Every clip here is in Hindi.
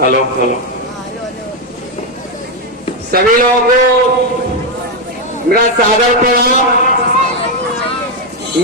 हेलो हेलो, सभी लोगों को मेरा सादर प्रणाम।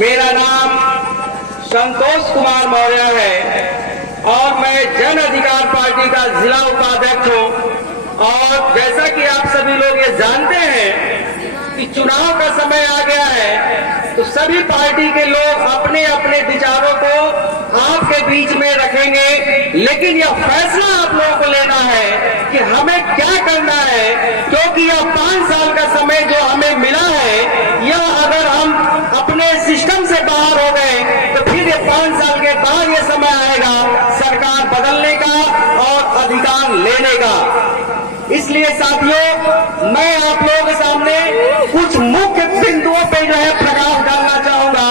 मेरा नाम संतोष कुमार मौर्य है और मैं जन अधिकार पार्टी का जिला उपाध्यक्ष हूं। और जैसा कि आप सभी लोग ये जानते हैं कि चुनाव का समय आ गया है, तो सभी पार्टी के लोग अपने अपने विचारों को आपके बीच में रखेंगे, लेकिन यह फैसला आप लोगों को लेना है कि हमें क्या करना है, क्योंकि यह 5 साल का समय जो हमें मिला है, यह अगर हम अपने सिस्टम से बाहर हो गए तो फिर ये 5 साल के बाद ये समय आएगा सरकार बदलने का और अधिकार लेने का। इसलिए साथियों, मैं आप लोगों के सामने कुछ मुख्य बिंदुओं पे जो है प्रकाश डालना चाहूंगा।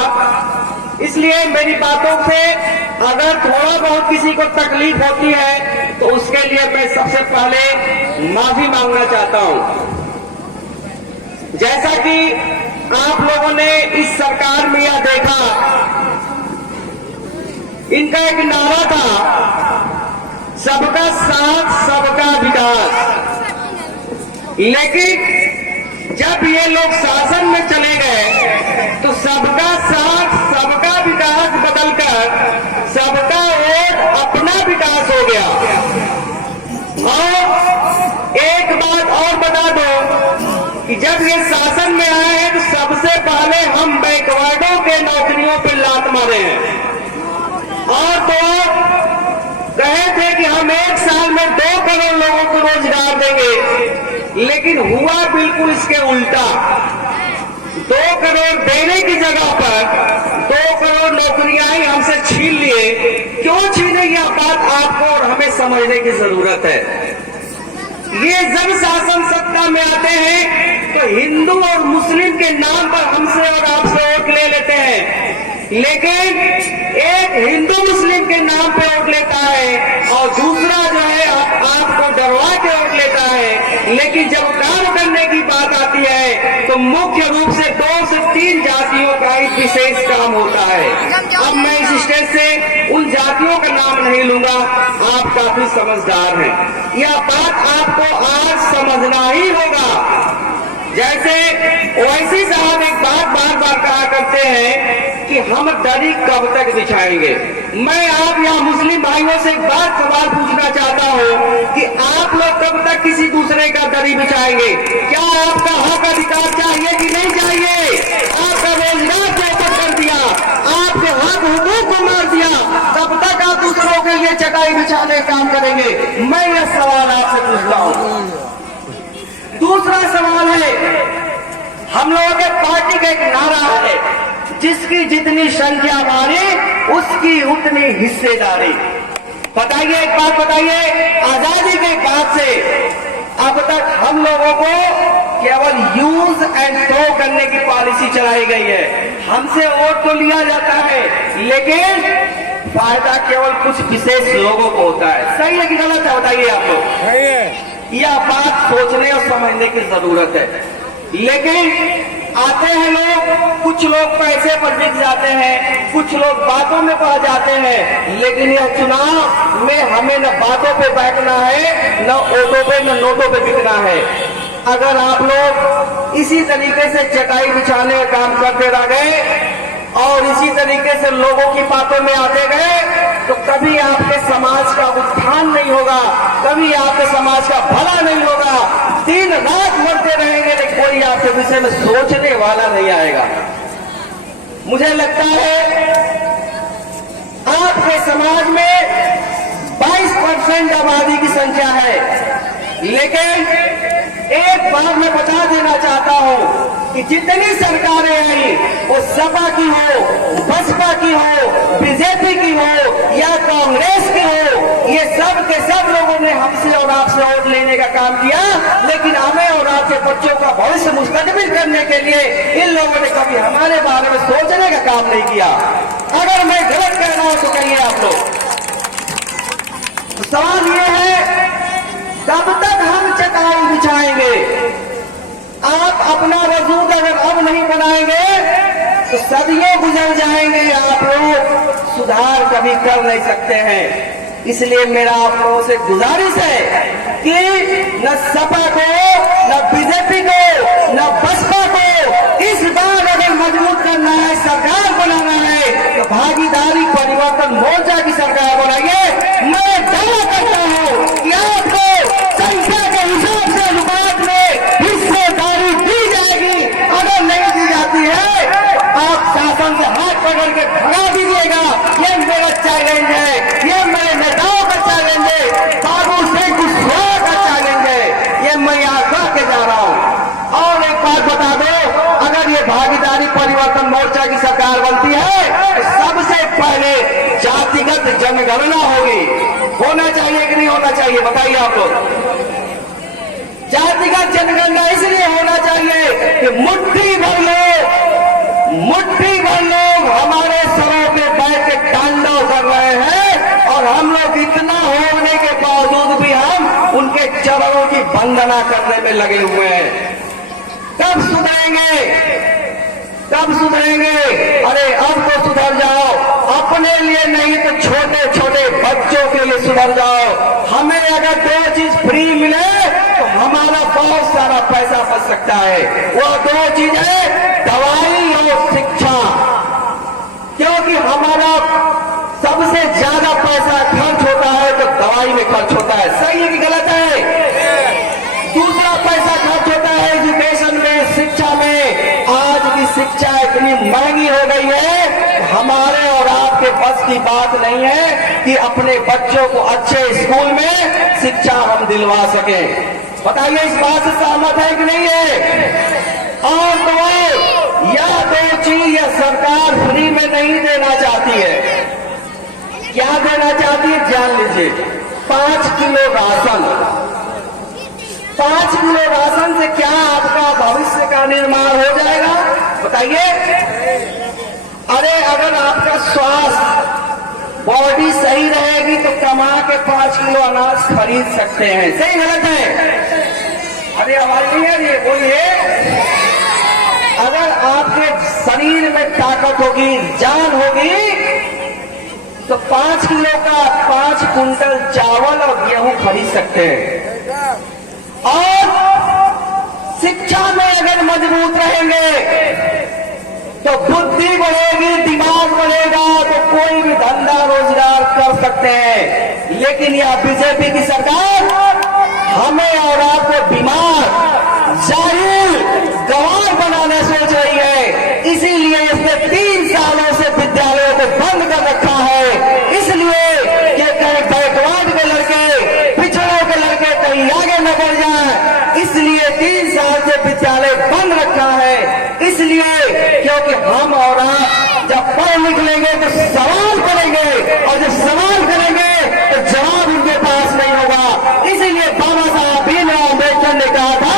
इसलिए मेरी बातों से अगर थोड़ा बहुत किसी को तकलीफ होती है तो उसके लिए मैं सबसे पहले माफी मांगना चाहता हूं। जैसा कि आप लोगों ने इस सरकार में यह देखा, इनका एक नारा था, सबका साथ सबका विकास। लेकिन जब ये लोग शासन में चले गए तो सबका साथ सबका विकास बदलकर सबका वोट अपना विकास हो गया। और एक बात और बता दो कि जब ये शासन में आए हैं तो सबसे पहले हम बैकवर्डों के नौकरियों पर लात मारे हैं। और तो कहे थे कि हम 1 साल में 2 करोड़ लोगों को रोजगार देंगे, लेकिन हुआ बिल्कुल इसके उल्टा। 2 करोड़ देने की जगह पर 2 करोड़ नौकरियां ही हमसे छीन लिए। क्यों छीने, यह बात आपको और हमें समझने की जरूरत है। ये जब शासन सत्ता में आते हैं तो हिंदू और मुस्लिम के नाम पर हमसे और आपसे वोट ले लेते हैं, लेकिन एक हिंदू मुस्लिम के नाम पे वोट लेता है और दूसरा जो है आपको डरवा के वोट लेता है। लेकिन जब काम करने की बात आती है तो मुख्य रूप से 2 से 3 जातियों का ही विशेष काम होता है। अब मैं इस स्टेज से उन जातियों का नाम नहीं लूंगा, आप काफी समझदार हैं, यह बात आपको आज समझना ही होगा। जैसे ओवैसी साहब एक बात बार बार कहा करते हैं कि हम दरी कब तक बिछाएंगे। मैं आप यहाँ मुस्लिम भाइयों से एक बात सवाल पूछना चाहता हूँ कि आप लोग कब तक किसी दूसरे का दरी बिछाएंगे? क्या आपका हक अधिकार चाहिए कि नहीं चाहिए? आपका रोजगार चौपट कर दिया, आपके हक हुकूक को मार दिया, कब तक आप दूसरों के लिए चटाई बिछाने का काम करेंगे? मैं यह सवाल आपसे पूछता हूँ। दूसरा सवाल है, हम लोगों के पार्टी का एक नारा है, जिसकी जितनी संख्या बढ़े उसकी उतनी हिस्सेदारी। बताइए, एक बात बताइए, आजादी के बाद से अब तक हम लोगों को केवल यूज एंड थ्रो करने की पॉलिसी चलाई गई है। हमसे वोट तो लिया जाता है, लेकिन फायदा केवल कुछ विशेष लोगों को होता है। सही है कि गलत है? बताइए आप लोग। सही है। यह बात सोचने और समझने की जरूरत है। लेकिन आते हैं लोग, कुछ लोग पैसे पर बिक जाते हैं, कुछ लोग बातों में पड़ जाते हैं। लेकिन यह चुनाव में हमें न बातों पे बैठना है, न वोटों पे, न नोटों पे बिकना है। अगर आप लोग इसी तरीके से चटाई बिछाने का काम करते रह गए और इसी तरीके से लोगों की बातों में आते गए तो कभी आपके समाज का उत्थान नहीं होगा, कभी आपके समाज का भला नहीं होगा। दिन रात मरते रहेंगे लेकिन कोई आपके विषय में सोचने वाला नहीं आएगा। मुझे लगता है आपके समाज में 22% आबादी की संख्या है, लेकिन एक बात मैं बता देना चाहता हूं कि जितनी सरकारें आई वो सपा की हो, बसपा की हो, बीजेपी की हो या कांग्रेस की हो, ये सब के सब लोगों ने हमसे और आपसे वोट लेने का काम किया, लेकिन हमें और आपके बच्चों का भविष्य मुस्तकबिल करने के लिए इन लोगों ने कभी हमारे बारे में सोचने का काम नहीं किया। अगर मैं गलत कह रहा हूं तो कहिए आप लोग। तो सवाल ये है, कब तक हम चटाई बिछाएंगे? आप अपना वजूद अगर अब नहीं बनाएंगे तो सदियों गुजर जाएंगे। आप लोग सुधार कभी कर नहीं सकते हैं। इसलिए मेरा आप लोगों से गुजारिश है कि न सपा को, न बीजेपी को, न बसपा को इस बार अगर मजबूत करना है, सरकार बनाना है, तो भागीदारी परिवर्तन मोर्चा की सरकार बनाइए। मैं दावा करता हूं कि आपको संख्या के हिसाब से अनुपात में हिस्सेदारी दी जाएगी। अगर नहीं दी जाती है आप शासन से हाथ पकड़ के भगा दीजिएगा। ये मेरा चैलेंज है, ये मेरे नेताओं का चैलेंज है, बाबू सिंह कुशवाहा का चैलेंज है। ये मैं यहाँ कह के जा रहा हूँ। और एक बात बता दो, अगर ये भागीदारी परिवर्तन मोर्चा की सरकार बनती है तो सबसे पहले जातिगत जनगणना होगी। होना चाहिए कि नहीं होना चाहिए, बताइए आप लोग। जातिगत जनगणना इसलिए होना चाहिए कि मुट्ठी भर लोग हमारे सरों पे बैठ के तांडव कर रहे हैं और हम लोग इतना होने के बावजूद भी हम उनके चरणों की वंदना करने में लगे हुए हैं। कब सुधरेंगे, कब सुधरेंगे? अरे अब तो सुधर जाओ, अपने लिए नहीं तो छोटे छोटे बच्चों के लिए सुधर जाओ। हमें अगर 2 चीज फ्री मिले तो हमारा बहुत सारा पैसा बच सकता है। वो 2 चीज है दवाई और शिक्षा, क्योंकि हमारा सबसे ज्यादा पैसा खर्च होता है तो दवाई में खर्च होता है। सही है कि गलत है? दूसरा पैसा खर्च होता है एजुकेशन में, शिक्षा में। आज की शिक्षा इतनी महंगी हो गई है, हमारे और आपके बस की बात नहीं है कि अपने बच्चों को अच्छे स्कूल में शिक्षा हम दिलवा सके। बताइए इस बात से सहमत है कि नहीं है? और तो या 2 चीज या सरकार फ्री में नहीं देना चाहती है। क्या देना चाहती है जान लीजिए। 5 किलो राशन। 5 किलो राशन से क्या आपका भविष्य का निर्माण हो जाएगा, बताइए? अरे अगर आपका स्वास्थ्य बॉडी सही रहेगी तो कमा के 5 किलो अनाज खरीद सकते हैं। सही गलत है? अरे आवाज नहीं है, ये बोलिए। अगर आपके शरीर में ताकत होगी, जान होगी, तो 5 किलो का 5 कुंटल चावल और गेहूं खरीद सकते हैं। और शिक्षा में अगर मजबूत रहेंगे तो बुद्धि बढ़ेगी, दिमाग बढ़ेगा, तो कोई भी धंधा रोजगार कर सकते हैं। लेकिन यह बीजेपी की सरकार हमें और आपको बीमार, जाहिल, गंवार बनाने सोच रही है। इसीलिए इसने 3 सालों से विद्यालयों को बंद कर रखा है। इसलिए कि कहीं बैकवर्ड के लड़के, पिछड़ों के लड़के कहीं आगे न बढ़ जाए, इसलिए 3 साल से विद्यालय बंद रखा है। इसलिए क्योंकि हम और आप जब पढ़ लिख लेंगे तो सवाल करेंगे, और जब सवाल करेंगे तो जवाब उनके पास नहीं होगा। इसीलिए बाबा साहब भीमराव अम्बेडकर ने कहा था,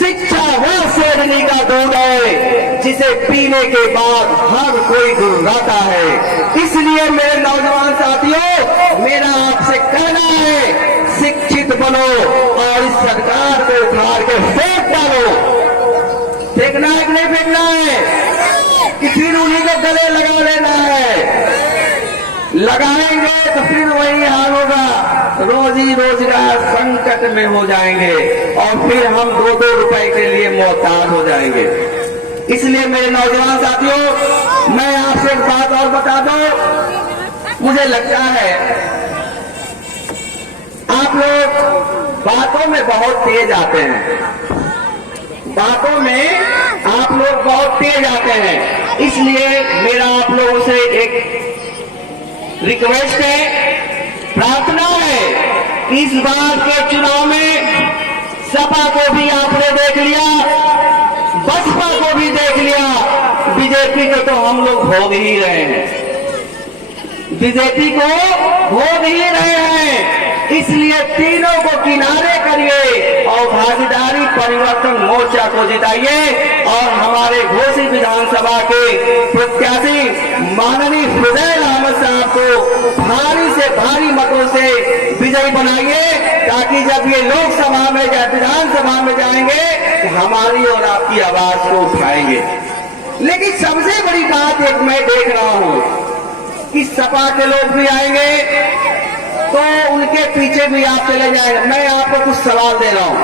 शिक्षा वह शेरनी का दूध है जिसे पीने के बाद हर कोई गुर्राता है। इसलिए मेरे नौजवान साथियों, मेरा आपसे कहना है, शिक्षित बनो और इस सरकार को उखाड़ के फेंक डालो। फेंकना है कि नहीं फेंकना है? कि फिर उन्हीं को गले लगा लेना है? लगाएंगे तो फिर वही हाल होगा, रोजी रोजगार संकट में हो जाएंगे और फिर हम 2-2 रुपए के लिए मोहताज हो जाएंगे। इसलिए मेरे नौजवान साथियों, मैं आपसे एक बात और बता दूं, मुझे लगता है आप लोग बातों में बहुत तेज आते हैं, बातों में आप लोग बहुत तेज आते हैं। इसलिए मेरा आप लोगों से एक रिक्वेस्ट है, प्रार्थना है कि इस बार के चुनाव में सपा को भी आपने देख लिया, बसपा को भी देख लिया, बीजेपी को तो हम लोग भोग ही रहे हैं, बीजेपी को भोग ही रहे हैं। इसलिए तीनों को किनारे करिए और भागीदारी परिवर्तन मोर्चा को जिताइए और हमारे घोसी विधानसभा के प्रत्याशी माननीय फुदैल अहमद साहब को भारी से भारी मतों से विजयी बनाइए, ताकि जब ये लोकसभा में या विधानसभा में जाएंगे तो हमारी और आपकी आवाज को उठाएंगे। लेकिन सबसे बड़ी बात एक मैं देख रहा हूं कि सपा के लोग भी आएंगे तो उनके पीछे भी आप चले जाएंगे। मैं आपको कुछ सवाल दे रहा हूं,